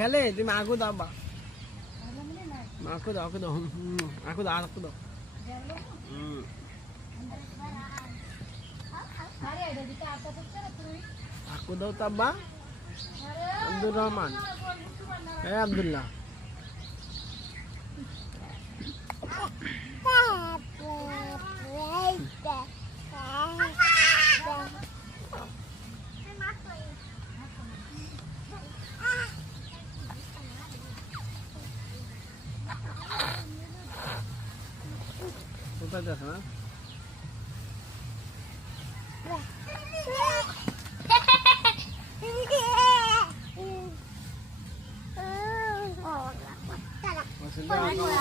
খেলে তুমি আকু দাও বা aku dah aku dah aku dah aku dah tabah Abdul Rahman Abdullah কোথায় যাস না